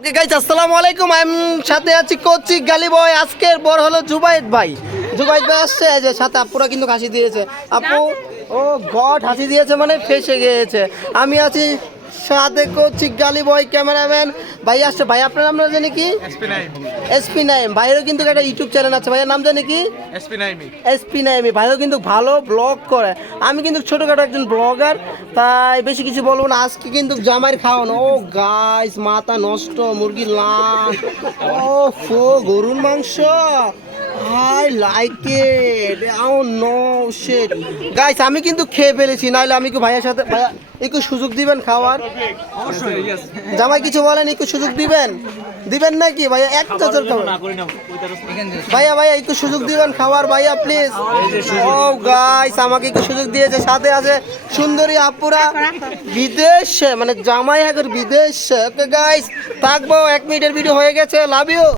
Okay guys, আসসালামু আলাইকুম। আমি সাথে আছি কোচি গালি বয়। আজকের বড় হলো জুবাইদ ভাই। জুবাইদ ভাই আসছে, এই যে সাথে আপুরা কিন্তু হাসি দিয়েছে। আপু ও গড হাসি দিয়েছে মানে ফেসে গিয়েছে। আমি আছি সাথে কোচি গালি বয়, ক্যামেরাম্যান ভাই আসছে। ভাই আপনার নাম জানি কি? এসপি নাইম। ভাইয়েরও কিন্তু একটা ইউটিউব চ্যানেল আছে, ভাইয়ের নাম জানি কি? এসপি নাইমি। ভাইও কিন্তু ভালো ব্লগ করে। আমি কিন্তু ছোটখাটো একজন ব্লগার, তাই বেশি কিছু বলবো না। আজকে কিন্তু জামাইয়ের খাওয়ানো। ও গাইস, মাথা নষ্ট, মুরগির লাম, ও ফো গরুর মাংস। I like it. Oh no shit guys, আমি কিন্তু খেয়ে ফেলেছি। নাহলে আমি কি ভাইয়ের সাথে, ভাইয়া একটু সুযোগ দিবেন খাওয়ার? জামাই কিছু বলেন, একটু সুযোগ দিবেন? দিবেন নাকি ভাইয়া? একটা জোর খাবেন ভাইয়া, ভাইয়া একটু সুযোগ দিবেন খাওয়ার ভাইয়া প্লিজ। ও গাইস, আমাকে একটু সুযোগ দিয়েছে। সাথে আছে সুন্দরী আপুরা বিদেশে, মানে জামাই এখন বিদেশে। ওকে গাইস, থাকবো, 1 মিনিটের ভিডিও হয়ে গেছে। Love you.